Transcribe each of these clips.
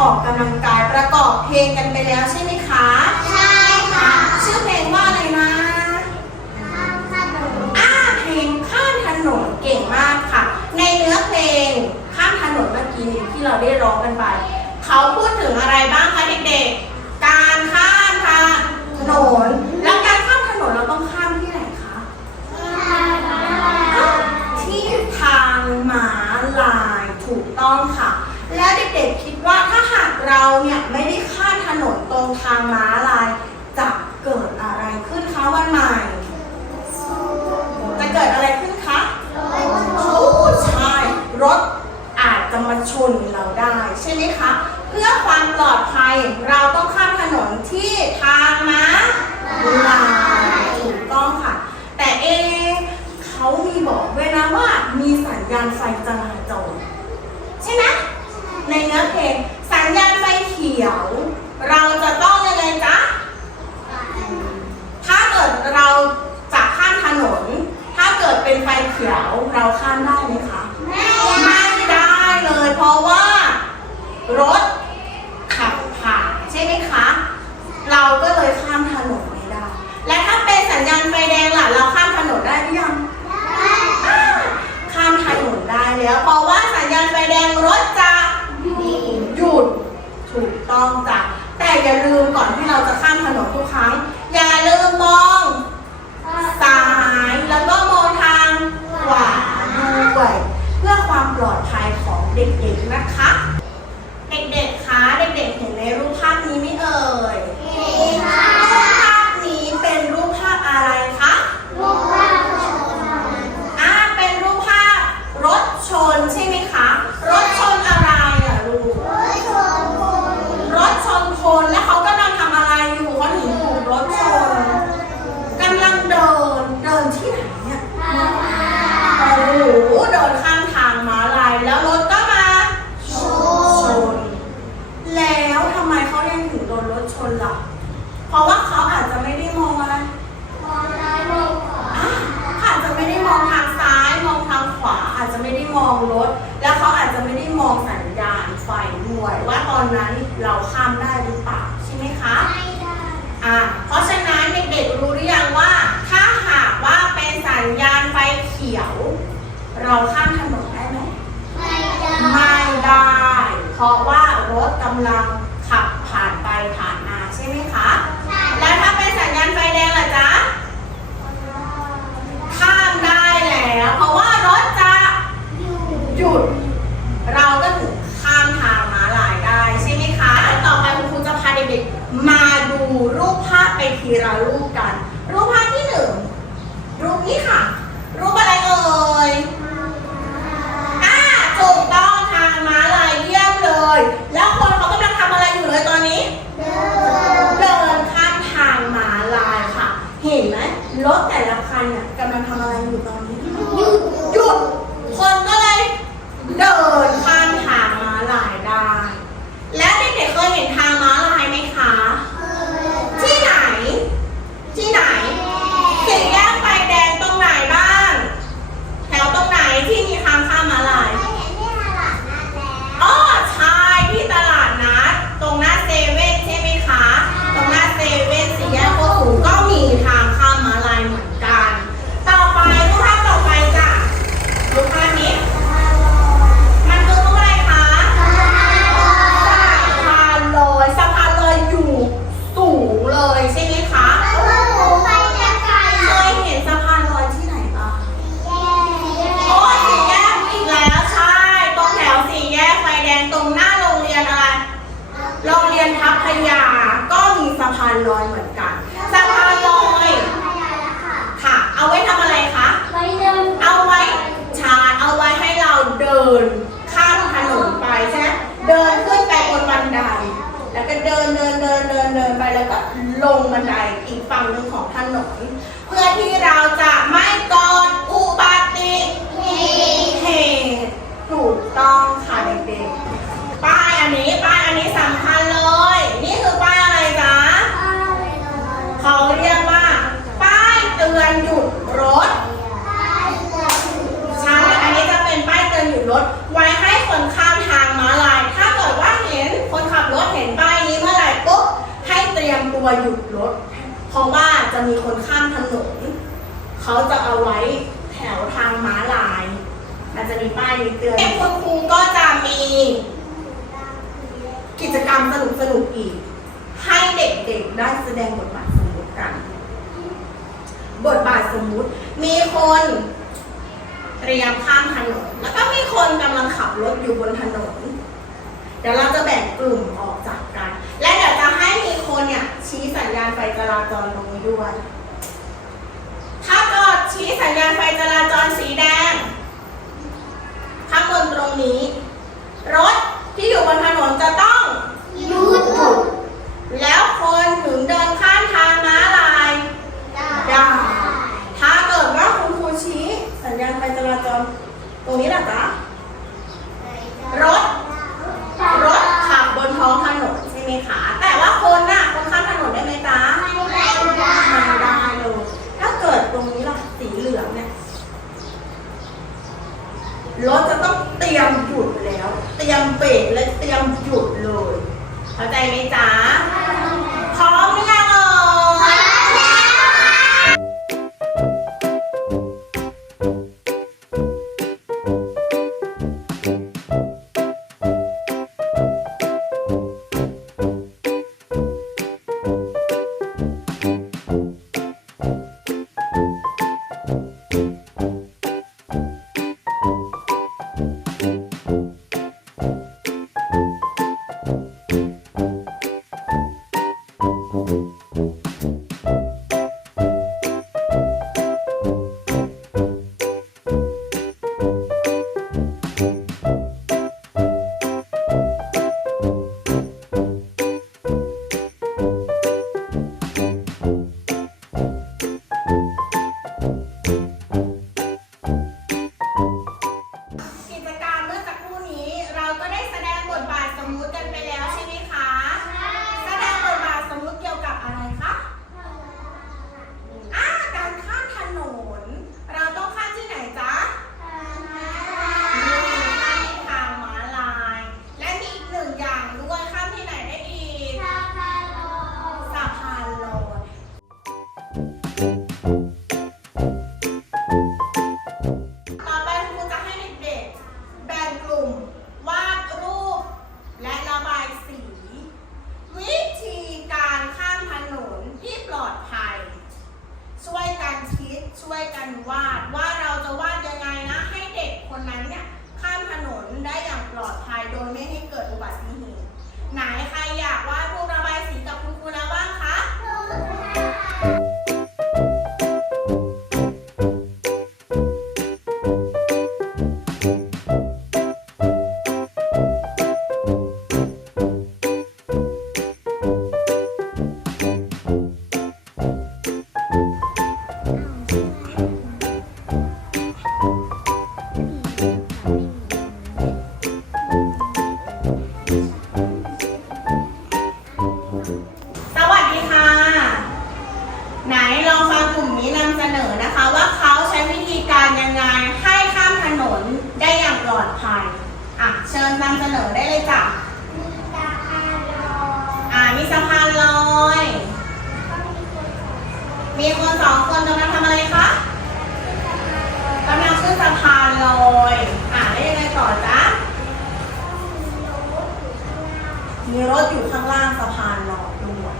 ออกกำลังกายประกอบเพลงกันไปแล้วใช่ไหมคะ ใช่ค่ะ ชื่อเพลงว่าอะไรนะข้ามถนนอ่าเพลงข้ามถนนเก่งมากค่ะ ในเนื้อเพลงข้ามถนนเมื่อกี้ที่เราได้ร้องกันไป เขาพูดถึงอะไรบ้างคะเด็กๆ การข้ามทางถนน แล้วการข้ามถนนเราต้องข้ามที่ไหนคะที่ทางม้าลายถูกต้องค่ะ แล้วเด็ก เราเนี่ยไม่ได้ข้ามถนนตรงทางม้าลาย จะเกิดอะไรขึ้นคะวันใหม่ จะเกิดอะไรขึ้นคะชูใช่รถอาจจะมาชนเราได้ใช่ไหมคะ เพื่อความปลอดภัยเราต้องข้ามถนนที่ทางม้าลายถูกต้องค่ะ แต่เอเขามีบอกเวลาว่ามีสัญญาณไฟจรา นะคะำลังขับผ่านไปผ่านมาใช่ไหมคะใช่แล้วถ้าเป็นสัญญาณไฟแดงล่ะจ๊ะ ข้ามได้แล้ว เพราะว่ารถจะหยุด เราก็ถูกข้ามทางม้าลายได้ใช่ไหมคะ ต่อไปคุณครูจะพาเด็กๆมาดูรูปภาพไปทีละรูปกัน รูปภาพที่หนึ่งรูปนี้ค่ะ รูปอะไรเอ่ย เลตอนนี้ เดินข้ามทางมาลายค่ะ เห็นไหมรถแต่ละคันน่ะกำลังทำอะไรอยู่ตอนนี้หยุดคนก็เลยเดิน อนหยุดรถ ใช่ อันนี้จะเป็นป้ายเตือนหยุดรถ ไว้ให้คนข้ามทางม้าลาย ถ้าเกิดว่าเห็นคนขับรถเห็นป้ายนี้เมื่อไหร่ปุ๊บ ให้เตรียมตัวหยุดรถ เพราะว่าจะมีคนข้ามถนน เขาจะเอาไว้แถวทางม้าลาย มันจะมีป้ายนี้เตือนคุณครูก็จะมีกิจกรรมสนุกสนุกอีก ให้เด็กๆได้แสดงบทบาทสมมติกัน บทบาทสมมุติ มีคนเตรียมข้ามถนนแล้วก็มีคนกำลังขับรถอยู่บนถนน เดี๋ยวเราจะแบ่งกลุ่มออกจากกัน และเดี๋ยวจะให้มีคนเนี่ยชี้สัญญาณไฟจราจรตรงนี้ด้วย ถ้าก็ชี้สัญญาณไฟจราจรสีแดง ข้างบนตรงนี้ รถ รถจะต้องเตรียมหยุดแล้ว เตรียมเบรกและเตรียมหยุดเลย เข้าใจไหมจ๊ะ โดยไม่ให้เกิดอุบัติเหตุไหนใครอยากวาด มีคนสองคนกำลังทำอะไรคะกำลังขึ้นสะพานลอยอ่าได้ยังไงต่อจ๊ะมีรถอยู่ข้างล่างสะพานลอยด้วย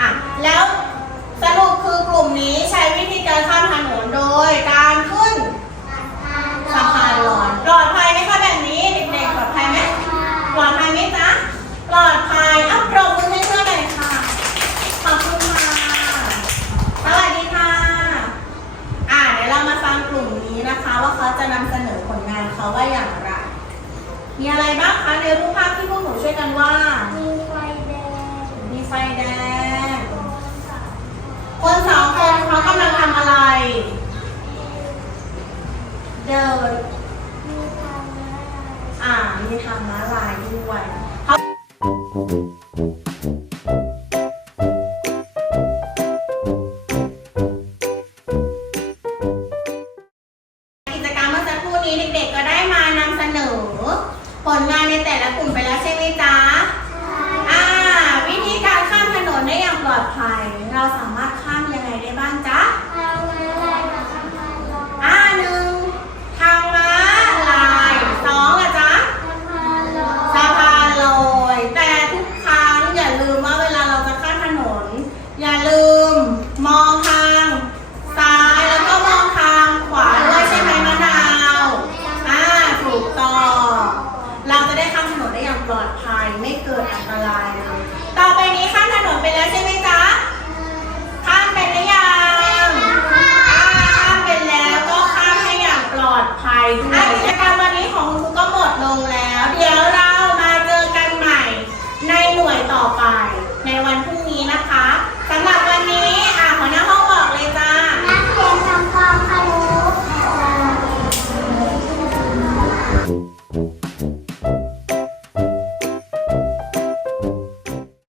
อะแล้วสรุปคือกลุ่มนี้ใช้วิธีการข้ามถนนโดยก่ามีทางม้าลายด้วย